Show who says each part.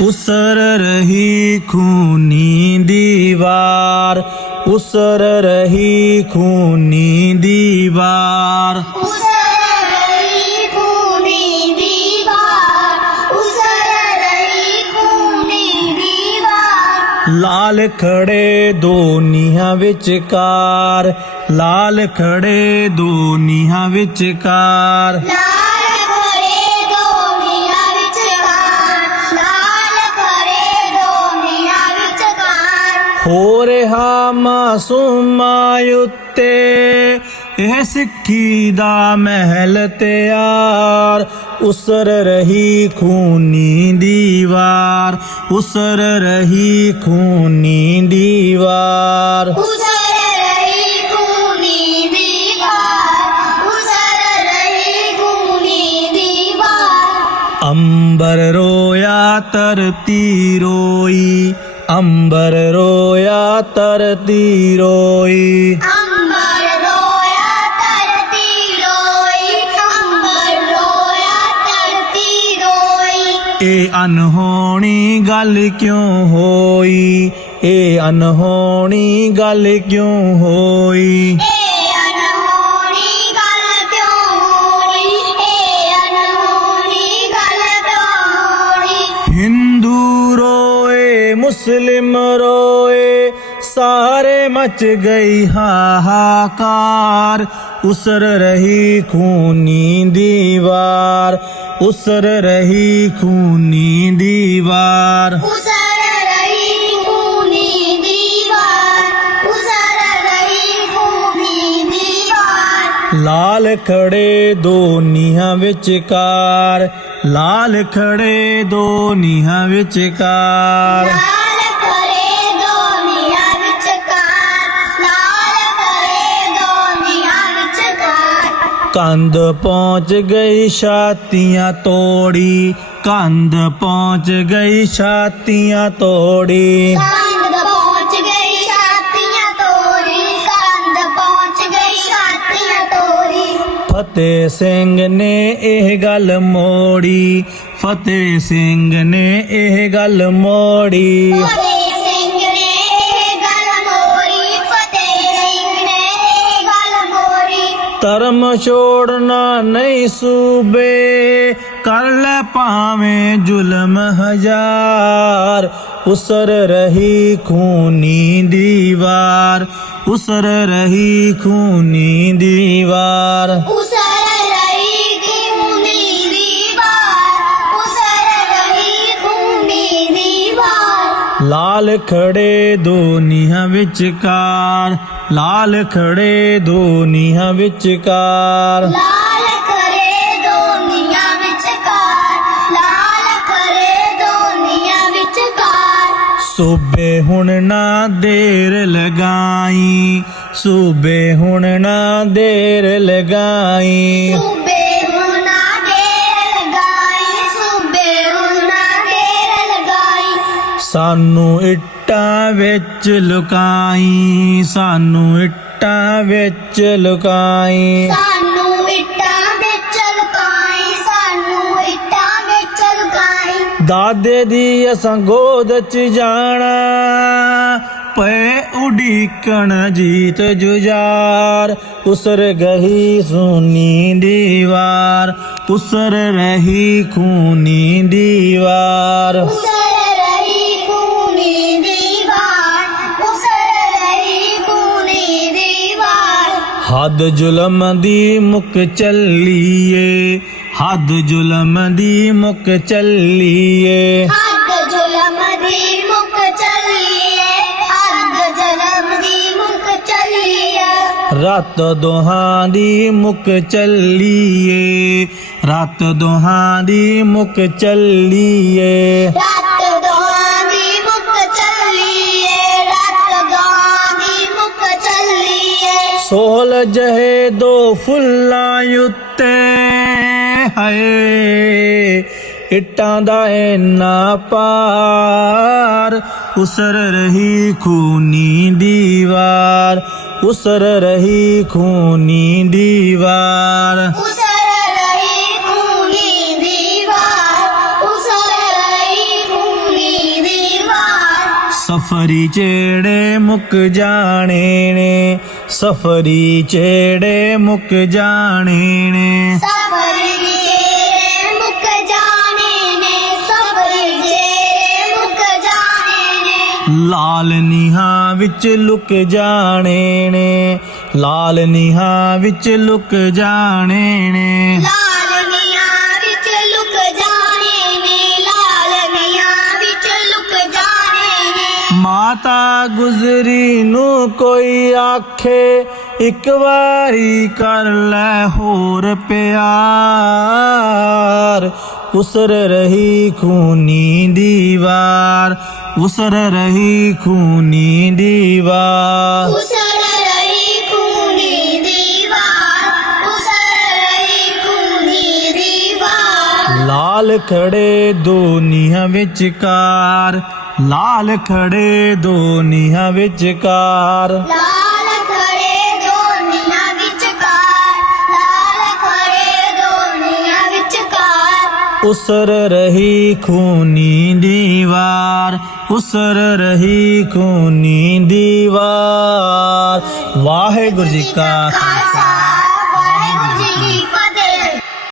Speaker 1: ਉਸਰ ਰਹੀ ਖੂਨੀ ਦੀਵਾਰ ਉਸਰ ਰਹੀ ਖੂਨੀ ਦੀਵਾਰ। ਲਾਲ ਖੜੇ ਦੋ ਨੀਹਾਂ ਵਿਚਕਾਰ ਲਾਲ ਖੜੇ ਦੋ ਨੀਹਾਂ ਵਿਚਕਾਰ।
Speaker 2: ਲਾਲ
Speaker 1: ਹੋ ਰਿਹਾ ਮਾਸੂਮਾਂ ਉੱਤੇ ਇਹ ਸਿੱਖੀ ਦਾ ਮਹਿਲ ਤਿਆਰ। ਉਸਰ ਰਹੀ ਖੂਨੀ ਦੀਵਾਰ ਉਸਰ ਰਹੀ ਖੂਨੀ ਦੀਵਾਰ।
Speaker 2: ਉਸਰ ਰਹੀ ਖੂਨੀ ਦੀਵਾਰ ਉਸਰ ਰਹੀ ਖੂਨੀ ਦੀਵਾਰ।
Speaker 1: ਅੰਬਰ ਰੋਇਆ ਧਰਤੀ ਰੋਈ ਅੰਬਰ ਰੋਇਆ ਧਰਤੀ ਰੋਈ।
Speaker 2: ਅੰਬਰ ਰੋਇਆ ਧਰਤੀ ਰੋਈ। ਅੰਬਰ ਰੋਇਆ ਧਰਤੀ ਰੋਈ।
Speaker 1: ਇਹ ਅਨਹੋਣੀ ਗੱਲ ਕਿਉਂ ਹੋਈ? ਇਹ ਅਨਹੋਣੀ ਗੱਲ ਕਿਉਂ ਹੋਈ? ਰੋਏ ਸਾਰੇ ਮਚ ਗਈ ਹਾਹਾਕਾਰ। ਉਸਰ ਰਹੀ ਖੂਨੀ ਦੀਵਾਰ ਉਸਰ ਰਹੀ ਖੂਨੀ ਦੀਵਾਰ।
Speaker 2: ਉਸਰ ਰਹੀ ਖੂਨੀ ਦੀਵਾਰ ਉਸਰ ਰਹੀ ਖੂਨੀ ਦੀਵਾਰ।
Speaker 1: ਲਾਲ ਖੜੇ ਦੋ ਨੀਹਾਂ ਵਿਚਕਾਰ ਲਾਲ ਖੜੇ ਦੋ ਨੀਹਾਂ ਵਿਚਕਾਰ ਕੰਧ ਪਹੁੰਚ ਗਈ ਛਾਤੀਆਂ ਤੋੜੀ ਕੰਧ ਪਹੁੰਚ ਗਈ ਛਾਤੀਆਂ ਤੋੜੀ।
Speaker 2: ਕੰਧ ਪਹੁੰਚ ਗਈ ਛਾਤੀਆਂ ਤੋਰੀ ਕੰਧ ਪਹੁੰਚ ਗਈ ਛਾਤੀਆਂ ਤੋਰੀ
Speaker 1: ਫਤਿਹ ਸਿੰਘ ਨੇ ਇਹ ਗੱਲ ਮੋੜੀ ਫਤਿਹ ਸਿੰਘ ਨੇ ਇਹ ਗੱਲ ਮੋੜੀ। ਧਰਮ ਛੋੜਨਾ ਨਹੀਂ ਸੂਬੇ ਕਰ ਲੈ ਭਾਵੇਂ ਜ਼ੁਲਮ ਹਜ਼ਾਰ। ਉਸਰ ਰਹੀ ਖੂਨੀ ਦੀਵਾਰ ਉਸਰ ਰਹੀ ਖੂਨੀ ਦੀਵਾਰ।
Speaker 2: ਉਸਰ ਰਹੀ ਖੂਨੀ ਦੀਵਾਰ ਉਸਰ ਰਹੀ ਖੂਨੀ ਦੀਵਾਰ।
Speaker 1: ਲਾਲ ਖੜੇ ਦੋ ਨੀਹਾਂ ਵਿਚਕਾਰ ਲਾਲ ਖੜੇ ਦੋ ਨੀਹਾਂ ਵਿਚਕਾਰ।
Speaker 2: ਲਾਲ ਕਰੇ ਦੋਨੀਆਂ ਵਿਚਕਾਰ। ਲਾਲ ਕਰੇ ਦੋਨੀਆਂ ਵਿਚਕਾਰ।
Speaker 1: ਸੂਬੇ ਹੁਣ ਨਾ ਦੇਰ ਲਗਾਈ ਸੂਬੇ ਹੁਣ ਨਾ ਦੇਰ ਲਗਾਈ।
Speaker 2: ਸੂਬੇ
Speaker 1: ਸਾਨੂੰ ਇੱਟਾਂ ਵਿੱਚ ਲੁਕਾਈ ਸਾਨੂੰ ਇੱਟਾਂ ਵਿੱਚ ਲੁਕਾਈ।
Speaker 2: ਸਾਨੂੰ ਇੱਟਾਂ ਵਿੱਚ ਲੁਕਾਈ ਸਾਨੂੰ ਇੱਟਾਂ ਵਿੱਚ ਲੁਕਾਈ।
Speaker 1: ਦਾਦੇ ਦੀ ਅਸਾਂ ਗੋਦ ਚ ਜਾਣਾ ਪਏ ਉਡੀਕਣ ਜੀਤ ਜੁਜਾਰ ਉਸਰ ਗਈ ਸੂਨੀ ਦੀਵਾਰ ਉਸਰ ਰਹੀ ਖੂਨੀ ਦੀਵਾਰ।
Speaker 2: ਉਸਰ
Speaker 1: ਹੱਦ ਜ਼ੁਲਮ ਦੀ ਮੁੱਕ ਚੱਲੀਏ ਹੱਦ ਜ਼ੁਲਮ ਦੀ ਮੁੱਕ ਚੱਲੀਏ।
Speaker 2: ਅੱਗ ਜ਼ੁਲਮ ਦੀ ਮੁੱਕ ਚੱਲੀਏ ਅੱਗ ਜ਼ੁਲਮ ਦੀ ਮੁੱਕ ਚੱਲੀਏ।
Speaker 1: ਰਾਤ ਦੋਹਾਂ ਦੀ ਮੁੱਕ ਚੱਲੀਏ ਰਾਤ ਦੋਹਾਂ ਦੀ ਮੁੱਕ ਚੱਲੀਏ।
Speaker 2: ਰਾਤ
Speaker 1: ਸੋਹਲ ਜਹੇ ਦੋ ਫੁੱਲਾਂ ਉੱਤੇ ਹਾਏ ਇੱਟਾਂ ਦਾ ਇੰਨਾ ਪਾਰ ਉਸਰ ਰਹੀ ਖੂਨੀ ਦੀਵਾਰ ਉਸਰ ਰਹੀ ਖੂਨੀ ਦੀਵਾਰ।
Speaker 2: ਉਸਰ ਰਹੀ ਖੂਨੀ ਦੀਵਾਰ ਉਸਰ ਰਹੀ ਖੂਨੀ
Speaker 1: ਸਫਰੀ ਚੇੜੇ ਮੁੱਕ ਜਾਣੇ ਨੇ ਸਫਰੀ ਚੇੜੇ ਮੁੱਕ ਜਾਣੇ ਨੇ।
Speaker 2: ਸਫਰ ਜਿਹੜੇ ਮੁੱਕ ਜਾਣੇ ਨੇ। ਸਫਰ ਜਿਹੜੇ ਮੁੱਕ ਜਾਣੇ ਨੇ।
Speaker 1: ਲਾਲ ਨੀਹਾਂ ਵਿੱਚ ਲੁਕ ਜਾਣੇ ਨੇ। ਲਾਲ ਨੀਹਾਂ ਵਿੱਚ ਲੁਕ ਜਾਣੇ ਨੇ। ਗੁਜ਼ਰੀ ਨੂੰ ਕੋਈ ਆਖੇ ਇੱਕ ਵਾਰੀ ਕਰ ਲੈ ਹੋਰ ਪਿਆਰ। ਉਸਰ ਰਹੀ ਖੂਨੀ ਦੀਵਾਰ ਉਸਰ ਰਹੀ ਖੂਨੀ ਦੀਵਾਰ।
Speaker 2: ਉਸਰ ਰਹੀ ਖੂਨੀ ਦੀਵਾਰ ਉਸਰ ਰਹੀ ਖੂਨੀ ਦੀਵਾਰ।
Speaker 1: ਲਾਲ ਖੜੇ ਦੋ ਨੀਹਾਂ ਵਿਚਕਾਰ ਲਾਲ ਖੜੇ ਦੋ ਨੀਹਾਂ ਵਿਚਕਾਰ।
Speaker 2: ਲਾਲ ਖੜੇ ਦੋਨੀਆਂ ਵਿਚਕਾਰ ਲਾਲ ਖੜੇ ਦੋਨੀਆਂ ਵਿਚਕਾਰ।
Speaker 1: ਉਸਰ ਰਹੀ ਖੂਨੀ ਦੀਵਾਰ ਉਸਰ ਰਹੀ ਖੂਨੀ ਦੀਵਾਰ। ਵਾਹਿਗੁਰੂ ਜੀ ਕਾ ਖਾਲਸਾ।